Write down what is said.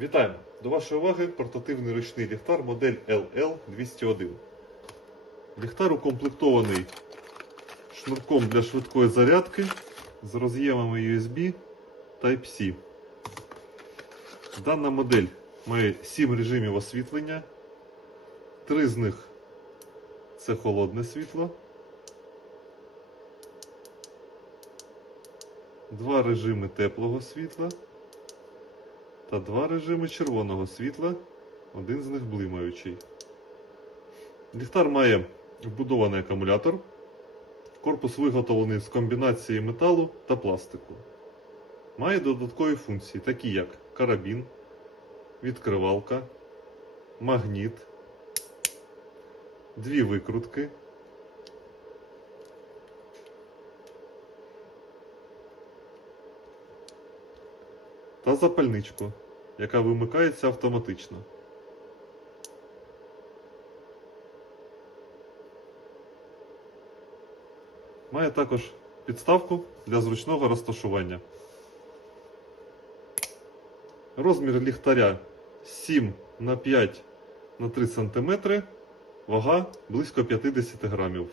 Вітаємо! До вашої уваги портативний ручний ліхтар модель LL201. Ліхтар укомплектований шнурком для швидкої зарядки з роз'ємами USB Type-C. Дана модель має 7 режимів освітлення. Три з них це холодне світло. Два режими теплого світла та два режими червоного світла, один з них блимаючий. Ліхтар має вбудований акумулятор. Корпус виготовлений з комбінації металу та пластику. Має додаткові функції, такі як карабін, відкривалка, магніт, дві викрутки. Та запальничку, яка вимикається автоматично. Має також підставку для зручного розташування. Розмір ліхтаря 7 на 5 на 3 см, вага близько 50 грамів.